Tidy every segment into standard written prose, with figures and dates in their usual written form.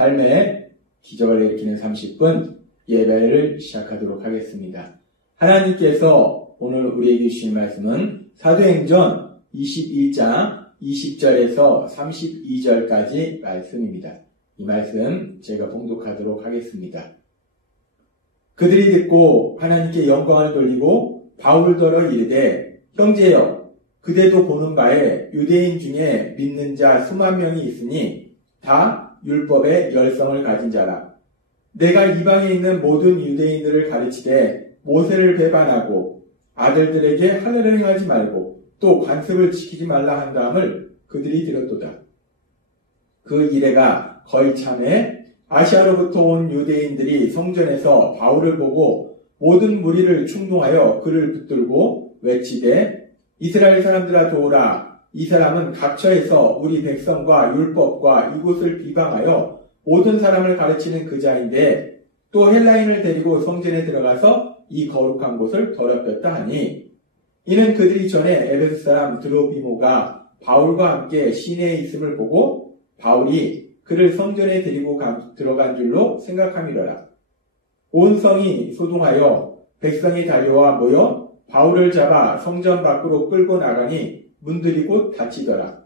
삶의 기적을 일으키는 30분 예배를 시작하도록 하겠습니다. 하나님께서 오늘 우리에게 주신 말씀은 사도행전 21장 20절에서 32절까지 말씀입니다. 이 말씀 제가 봉독하도록 하겠습니다. 그들이 듣고 하나님께 영광을 돌리고 바울더러 이르되 형제여 그대도 보는 바에 유대인 중에 믿는 자 수만 명이 있으니 다 율법의 열성을 가진 자라. 내가 이방에 있는 모든 유대인들을 가르치되 모세를 배반하고 아들들에게 할례를 행하지 말고 또 관습을 지키지 말라 한 다음을 그들이 들었도다. 그 이래가 거의 참에 아시아로부터 온 유대인들이 성전에서 바울을 보고 모든 무리를 충동하여 그를 붙들고 외치되 이스라엘 사람들아 도오라. 이 사람은 각처에서 우리 백성과 율법과 이곳을 비방하여 모든 사람을 가르치는 그 자인데 또 헬라인을 데리고 성전에 들어가서 이 거룩한 곳을 더럽혔다 하니 이는 그들이 전에 에베소 사람 드로비모가 바울과 함께 시내에 있음을 보고 바울이 그를 성전에 데리고 들어간 줄로 생각함이로라. 온 성이 소동하여 백성이 달려와 모여 바울을 잡아 성전 밖으로 끌고 나가니 문들이 곧 닫히더라.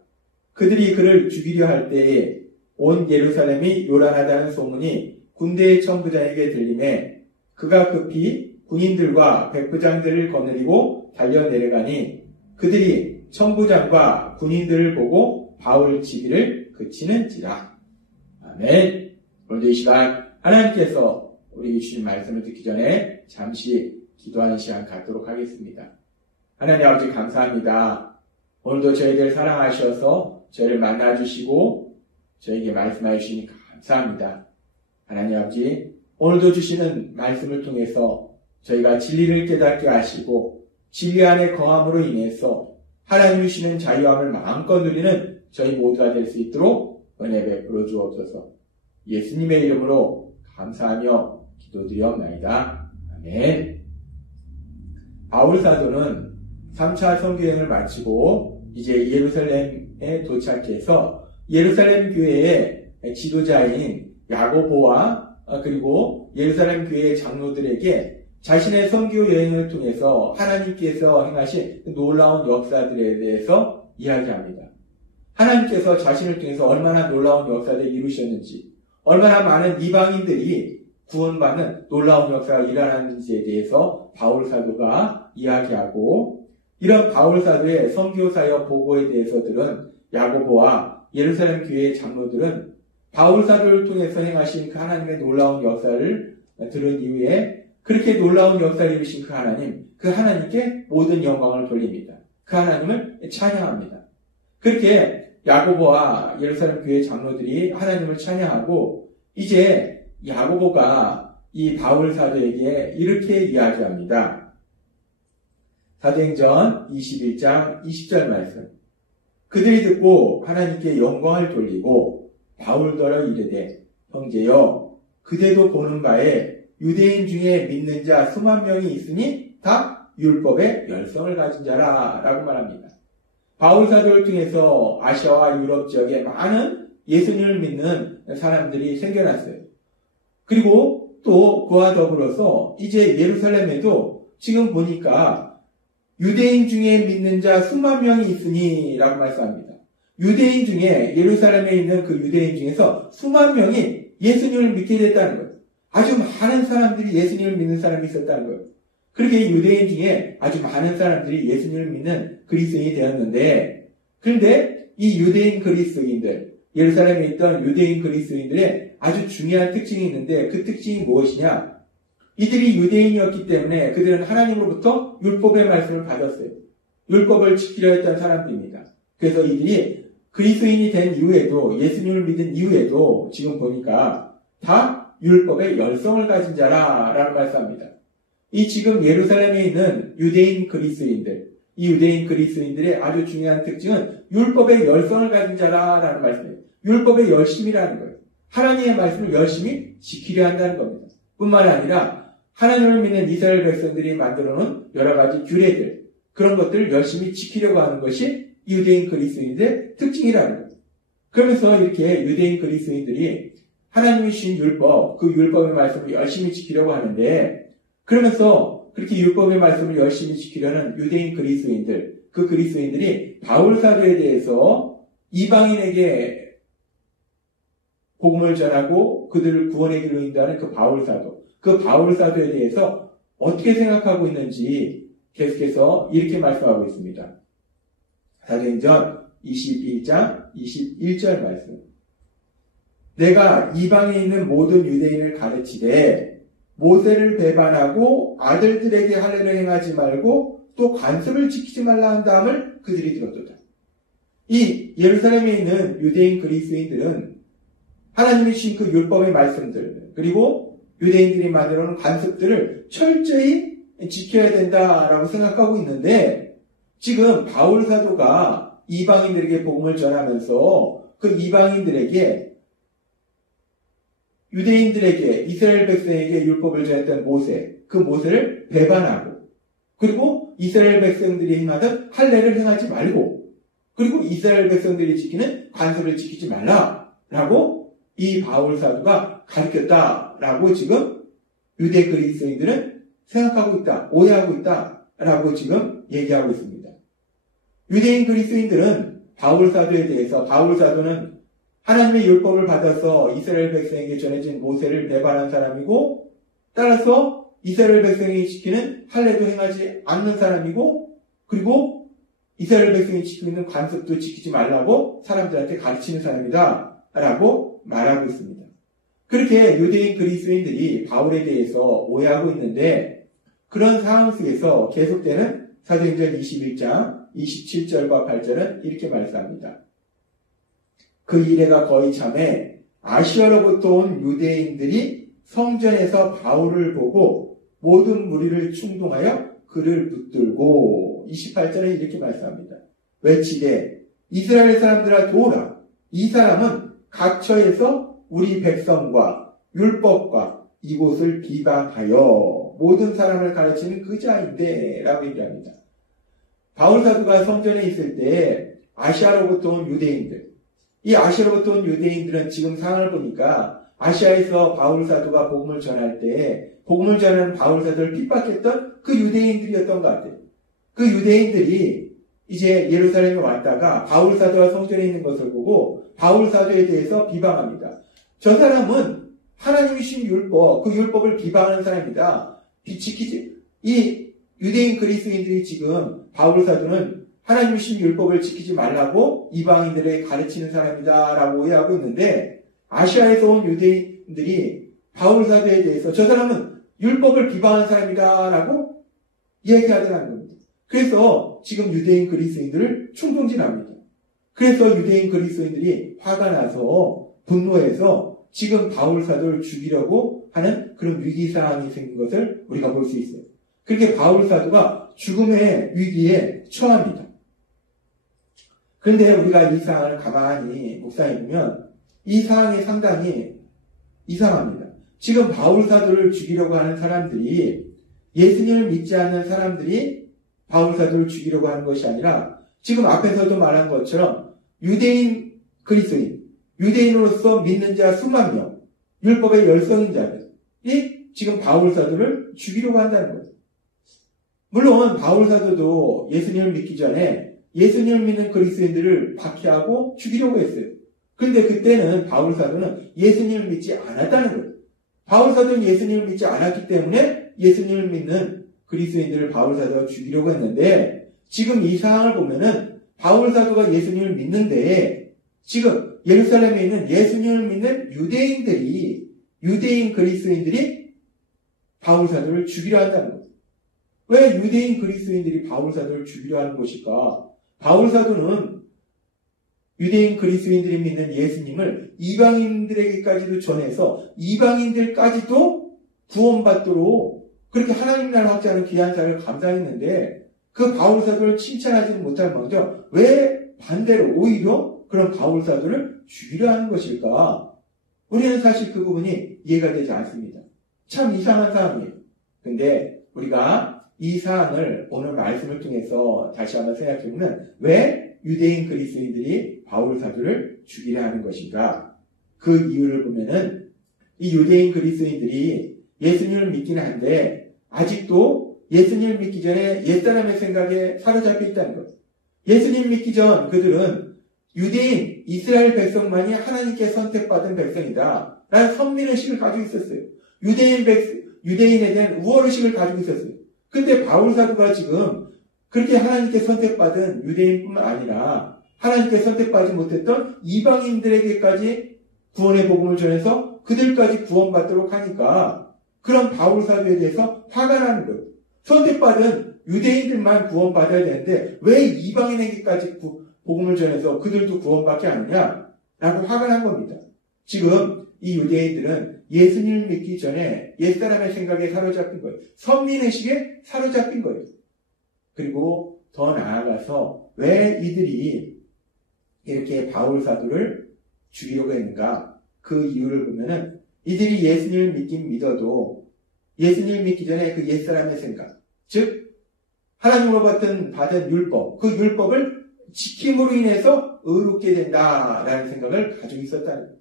그들이 그를 죽이려 할 때에 온 예루살렘이 요란하다는 소문이 군대의 천부장에게 들리매 그가 급히 군인들과 백부장들을 거느리고 달려 내려가니 그들이 천부장과 군인들을 보고 바울 치기를 그치는지라. 아멘. 오늘도 이 시간 하나님께서 우리 주신 말씀을 듣기 전에 잠시 기도하는 시간 갖도록 하겠습니다. 하나님 아버지 감사합니다. 오늘도 저희들 사랑하셔서 저희를 만나주시고 저에게 말씀해 주시니 감사합니다. 하나님 아버지 오늘도 주시는 말씀을 통해서 저희가 진리를 깨닫게 하시고 진리 안에 거함으로 인해서 하나님 주시는 자유함을 마음껏 누리는 저희 모두가 될 수 있도록 은혜 베풀어 주옵소서. 예수님의 이름으로 감사하며 기도드리옵나이다. 아멘. 바울 사도는 3차 선교행을 마치고 이제 예루살렘에 도착해서 예루살렘 교회의 지도자인 야고보와 그리고 예루살렘 교회의 장로들에게 자신의 선교 여행을 통해서 하나님께서 행하신 놀라운 역사들에 대해서 이야기합니다. 하나님께서 자신을 통해서 얼마나 놀라운 역사를 이루셨는지, 얼마나 많은 이방인들이 구원받는 놀라운 역사가 일어났는지에 대해서 바울 사도가 이야기하고, 이런 바울 사도의 선교 사역 보고에 대해서들은 야고보와 예루살렘 교회의 장로들은 바울 사도를 통해서 행하신 그 하나님의 놀라운 역사를 들은 이후에 그렇게 놀라운 역사를 이루신 그 하나님께 모든 영광을 돌립니다. 그 하나님을 찬양합니다. 그렇게 야고보와 예루살렘 교회 장로들이 하나님을 찬양하고 이제 야고보가 이 바울 사도에게 이렇게 이야기합니다. 사도행전 21장 20절 말씀. 그들이 듣고 하나님께 영광을 돌리고 바울더러 이르되 형제여 그대도 보는 바에 유대인 중에 믿는 자 수만 명이 있으니 다 율법의 열성을 가진 자라 라고 말합니다. 바울 사도를 통해서 아시아와 유럽 지역에 많은 예수님을 믿는 사람들이 생겨났어요. 그리고 또 그와 더불어서 이제 예루살렘에도 지금 보니까 유대인 중에 믿는 자 수만 명이 있으니 라고 말씀합니다. 유대인 중에 예루살렘에 있는 그 유대인 중에서 수만 명이 예수님을 믿게 됐다는 거예요. 아주 많은 사람들이 예수님을 믿는 사람이 있었다는 거예요. 그렇게 유대인 중에 아주 많은 사람들이 예수님을 믿는 그리스도인이 되었는데, 그런데 이 유대인 그리스도인들, 예루살렘에 있던 유대인 그리스도인들의 아주 중요한 특징이 있는데 그 특징이 무엇이냐? 이들이 유대인이었기 때문에 그들은 하나님으로부터 율법의 말씀을 받았어요. 율법을 지키려 했던 사람들입니다. 그래서 이들이 그리스도인이 된 이후에도, 예수님을 믿은 이후에도 지금 보니까 다 율법의 열성을 가진 자라라고 말씀합니다. 이 지금 예루살렘에 있는 유대인 그리스도인들, 이 유대인 그리스도인들의 아주 중요한 특징은 율법의 열성을 가진 자라라는 말씀이에요. 율법의 열심이라는 거예요. 하나님의 말씀을 열심히 지키려 한다는 겁니다. 뿐만 아니라 하나님을 믿는 이스라엘 백성들이 만들어놓은 여러 가지 규례들, 그런 것들을 열심히 지키려고 하는 것이 유대인 그리스도인들의 특징이라는 거예요. 그러면서 이렇게 유대인 그리스도인들이 하나님이 주신 율법, 그 율법의 말씀을 열심히 지키려고 하는데, 그러면서 그렇게 율법의 말씀을 열심히 지키려는 유대인 그리스도인들, 그 그리스도인들이 바울 사도에 대해서 이방인에게 복음을 전하고 그들을 구원의 길로 인도하는 그 바울 사도에 대해서 어떻게 생각하고 있는지 계속해서 이렇게 말씀하고 있습니다. 사도행전 21장 21절 말씀. 내가 이방에 있는 모든 유대인을 가르치되 모세를 배반하고 아들들에게 할례를 행하지 말고 또 관습을 지키지 말라 한 다음을 그들이 들었도다. 이 예루살렘에 있는 유대인 그리스도인들은 하나님이 주신 그 율법의 말씀들, 그리고 유대인들이 만들어 놓은 관습들을 철저히 지켜야 된다라고 생각하고 있는데, 지금 바울 사도가 이방인들에게 복음을 전하면서 그 이방인들에게, 유대인들에게, 이스라엘 백성에게 율법을 전했던 모세, 그 모세를 배반하고, 그리고 이스라엘 백성들이 행하던 할례를 행하지 말고, 그리고 이스라엘 백성들이 지키는 관습을 지키지 말라라고 이 바울 사도가 가르쳤다라고 지금 유대 그리스도인들은 생각하고 있다, 오해하고 있다라고 지금 얘기하고 있습니다. 유대인 그리스도인들은 바울 사도에 대해서, 바울 사도는 하나님의 율법을 받아서 이스라엘 백성에게 전해진 모세를 배반한 사람이고, 따라서 이스라엘 백성이 지키는 할례도 행하지 않는 사람이고, 그리고 이스라엘 백성이 지키고 있는 관습도 지키지 말라고 사람들한테 가르치는 사람이다 라고 말하고 있습니다. 그렇게 유대인 그리스도인들이 바울에 대해서 오해하고 있는데, 그런 상황 속에서 계속되는 사도행전 21장 27절과 8절은 이렇게 말씀합니다. 그 이래가 거의 참에 아시아로부터 온 유대인들이 성전에서 바울을 보고 모든 무리를 충동하여 그를 붙들고, 28절에 이렇게 말씀합니다. 외치되 이스라엘 사람들아 도우라. 이 사람은 각처에서 우리 백성과 율법과 이곳을 비방하여 모든 사람을 가르치는 그 자인데 라고 얘기합니다. 바울 사도가 성전에 있을 때 아시아로부터 온 유대인들, 이 아시아로부터 온 유대인들은 지금 상황을 보니까 아시아에서 바울 사도가 복음을 전할 때 복음을 전하는 바울 사도를 핍박했던 그 유대인들이었던 것 같아요. 그 유대인들이 이제 예루살렘에 왔다가 바울 사도가 성전에 있는 것을 보고 바울 사도에 대해서 비방합니다. 저 사람은 하나님이 주신 율법, 그 율법을 비방하는 사람이다. 이 유대인 그리스도인들이 지금 바울 사도는 하나님이 주신 율법을 지키지 말라고 이방인들에게 가르치는 사람이다 라고 오해하고 있는데, 아시아에서 온 유대인들이 바울 사도에 대해서 저 사람은 율법을 비방하는 사람이다 라고 얘기하더라는 겁니다. 그래서 지금 유대인 그리스도인들을 충동질합니다. 그래서 유대인 그리스도인들이 화가 나서 분노해서 지금 바울 사도를 죽이려고 하는 그런 위기상황이 생긴 것을 우리가 볼 수 있어요. 그렇게 바울 사도가 죽음의 위기에 처합니다. 그런데 우리가 이 상황을 가만히 묵상해보면 이 상황이 상당히 이상합니다. 지금 바울 사도를 죽이려고 하는 사람들이, 예수님을 믿지 않는 사람들이 바울 사도를 죽이려고 하는 것이 아니라, 지금 앞에서도 말한 것처럼 유대인 그리스도인, 유대인으로서 믿는 자 수만 명, 율법의 열성인 자들이 지금 바울 사도를 죽이려고 한다는 거예요. 물론 바울 사도도 예수님을 믿기 전에 예수님을 믿는 그리스도인들을 박해하고 죽이려고 했어요. 그런데 그때는 바울 사도는 예수님을 믿지 않았다는 거예요. 바울 사도는 예수님을 믿지 않았기 때문에 예수님을 믿는 그리스도인들을 바울 사도가 죽이려고 했는데, 지금 이 상황을 보면은 바울 사도가 예수님을 믿는데 지금 예루살렘에 있는 예수님을 믿는 유대인 그리스도인들이 바울 사도를 죽이려 한다는 거예요. 왜 유대인 그리스도인들이 바울 사도를 죽이려 하는 것일까? 바울 사도는 유대인 그리스도인들이 믿는 예수님을 이방인들에게까지도 전해서 이방인들까지도 구원받도록 그렇게 하나님 나라 확장하는 귀한 사역을 감당했는데, 그 바울 사도를 칭찬하지는 못할 망정 왜 반대로 오히려 그런 바울 사도를 죽이려 하는 것일까? 우리는 사실 그 부분이 이해가 되지 않습니다. 참 이상한 상황이에요. 근데 우리가 이 사안을 오늘 말씀을 통해서 다시 한번 생각해보면 왜 유대인 그리스도인들이 바울 사도를 죽이려 하는 것인가? 그 이유를 보면은 이 유대인 그리스도인들이 예수님을 믿긴 한데 아직도 예수님을 믿기 전에 옛사람의 생각에 사로잡혀 있다는 거예요. 예수님 믿기 전 그들은 유대인, 이스라엘 백성만이 하나님께 선택받은 백성이다 라는 선민의식을 가지고 있었어요. 유대인에 대한 우월의식을 가지고 있었어요. 근데 바울 사도가 지금 그렇게 하나님께 선택받은 유대인뿐만 아니라 하나님께 선택받지 못했던 이방인들에게까지 구원의 복음을 전해서 그들까지 구원받도록 하니까 그런 바울 사도에 대해서 화가 나는 거예요. 선택받은 유대인들만 구원받아야 되는데 왜 이방인에게까지 복음을 전해서 그들도 구원받지 않느냐? 라고 화가 난 겁니다. 지금 이 유대인들은 예수님을 믿기 전에 옛사람의 생각에 사로잡힌 거예요. 선민의식에 사로잡힌 거예요. 그리고 더 나아가서 왜 이들이 이렇게 바울 사도를 죽이려고 했는가? 그 이유를 보면은 이들이 예수님을 믿긴 믿어도 예수님을 믿기 전에 그 옛사람의 생각, 즉 하나님으로부터 받은 율법, 그 율법을 지킴으로 인해서 의롭게 된다라는 생각을 가지고 있었다는 거예요.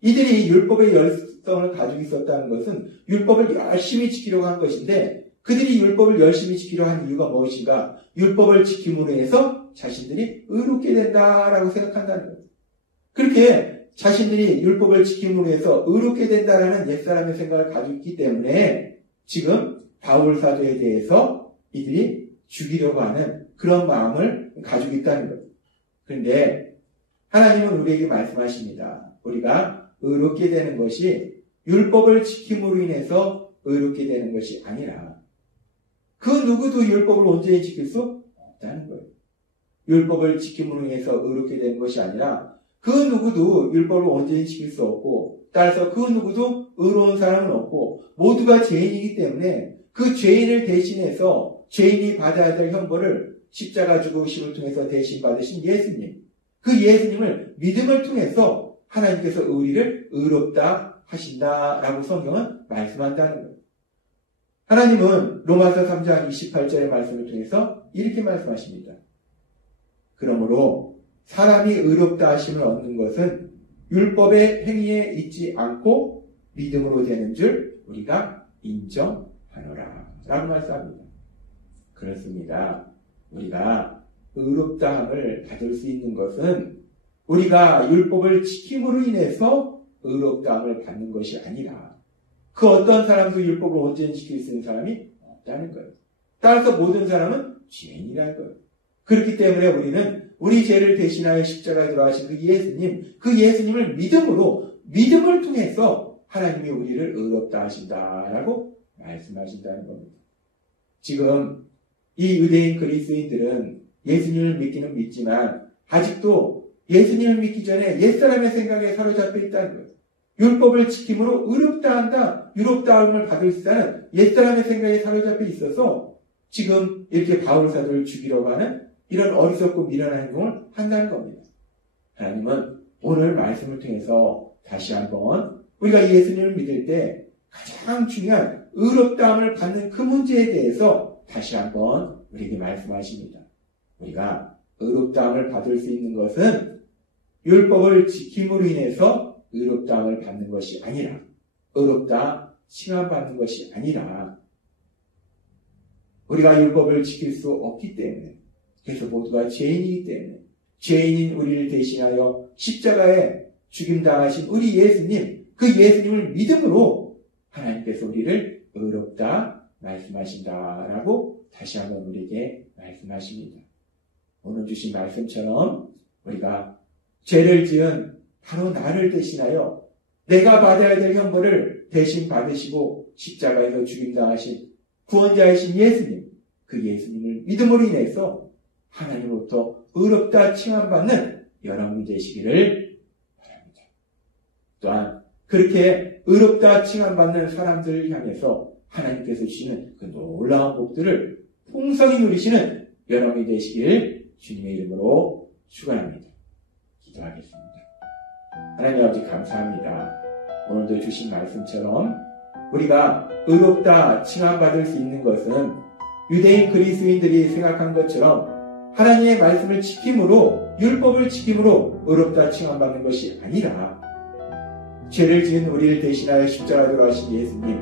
이들이 율법의 열성을 가지고 있었다는 것은 율법을 열심히 지키려고 한 것인데 그들이 율법을 열심히 지키려고 한 이유가 무엇인가? 율법을 지킴으로 해서 자신들이 의롭게 된다라고 생각한다는 거예요. 그렇게 자신들이 율법을 지킴으로 해서 의롭게 된다라는 옛사람의 생각을 가지고 있기 때문에 지금 바울 사도에 대해서 이들이 죽이려고 하는 그런 마음을 가지고 있다는 거예요. 그런데 하나님은 우리에게 말씀하십니다. 우리가 의롭게 되는 것이 율법을 지킴으로 인해서 의롭게 되는 것이 아니라 그 누구도 율법을 온전히 지킬 수 없다는 거예요. 율법을 지킴으로 인해서 의롭게 되는 것이 아니라 그 누구도 율법을 온전히 지킬 수 없고 따라서 그 누구도 의로운 사람은 없고 모두가 죄인이기 때문에 그 죄인을 대신해서 죄인이 받아야 될 형벌을 십자가 죽으심을 통해서 대신 받으신 예수님, 그 예수님을 믿음을 통해서 하나님께서 우리를 의롭다 하신다라고 성경은 말씀한다는 거예요. 하나님은 로마서 3장 28절의 말씀을 통해서 이렇게 말씀하십니다. 그러므로 사람이 의롭다 하심을 얻는 것은 율법의 행위에 있지 않고 믿음으로 되는 줄 우리가 인정하노라 라고 말씀합니다. 그렇습니다. 우리가 의롭다함을 받을 수 있는 것은 우리가 율법을 지킴으로 인해서 의롭다함을 받는 것이 아니라 그 어떤 사람도 율법을 온전히 지킬 수 있는 사람이 없다는 거예요. 따라서 모든 사람은 죄인이라는 거예요. 그렇기 때문에 우리는 우리 죄를 대신하여 십자가에 들어가신 그 예수님을 믿음을 통해서 하나님이 우리를 의롭다 하신다라고 말씀하신다는 겁니다. 지금 이 유대인 그리스도인들은 예수님을 믿기는 믿지만 아직도 예수님을 믿기 전에 옛사람의 생각에 사로잡혀 있다는 거예요. 율법을 지킴으로 의롭다 한다, 의롭다함을 받을 수 있다는 옛사람의 생각에 사로잡혀 있어서 지금 이렇게 바울 사도를 죽이려고 하는 이런 어리석고 미련한 행동을 한다는 겁니다. 하나님은 오늘 말씀을 통해서 다시 한번 우리가 예수님을 믿을 때 가장 중요한 의롭다함을 받는 그 문제에 대해서 다시 한번 우리에게 말씀하십니다. 우리가 의롭다함을 받을 수 있는 것은 율법을 지킴으로 인해서 의롭다함을 받는 것이 아니라 의롭다 칭함받는 것이 아니라 우리가 율법을 지킬 수 없기 때문에 그래서 모두가 죄인이기 때문에 죄인인 우리를 대신하여 십자가에 죽임당하신 우리 예수님, 그 예수님을 믿음으로 하나님께서 우리를 의롭다 말씀하신다라고 다시 한번 우리에게 말씀하십니다. 오늘 주신 말씀처럼 우리가 죄를 지은 바로 나를 대신하여 내가 받아야 될 형벌을 대신 받으시고 십자가에서 죽임당하신 구원자이신 예수님, 그 예수님을 믿음으로 인해서 하나님으로부터 의롭다 칭함받는 여러분이 되시기를 바랍니다. 또한 그렇게 의롭다 칭함받는 사람들을 향해서 하나님께서 주시는 그 놀라운 복들을 풍성히 누리시는 여러분이 되시기를 주님의 이름으로 축원합니다. 기도하겠습니다. 하나님 아버지 감사합니다. 오늘도 주신 말씀처럼 우리가 의롭다 칭함받을 수 있는 것은 유대인 그리스도인들이 생각한 것처럼 하나님의 말씀을 지킴으로 율법을 지킴으로 의롭다 칭함받는 것이 아니라 죄를 지은 우리를 대신하여 십자가에 돌아가신 예수님,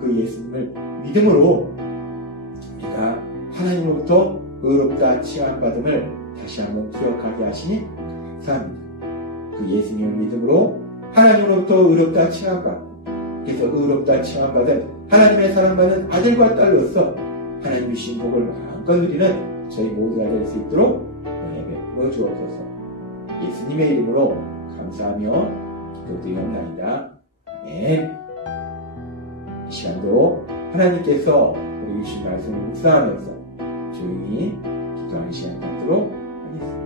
그 예수님을 믿음으로 우리가 하나님으로부터 의롭다 칭함받음을 다시 한번 기억하게 하시니 감사합니다. 그 예수님을 믿음으로 하나님으로부터 의롭다 칭함받고, 그래서 의롭다 칭함받은 하나님의 사랑받는 아들과 딸로서 하나님 주신 복을 마음껏 누리는 저희 모두가 될 수 있도록 은혜 베풀어 주옵소서. 예수님의 이름으로 감사하며 기도드리옵나이다. 아멘. 이 시간도 하나님께서 우리 주신 말씀을 묵상하면서 조용히 기도하는 시간 갖도록 하겠습니다.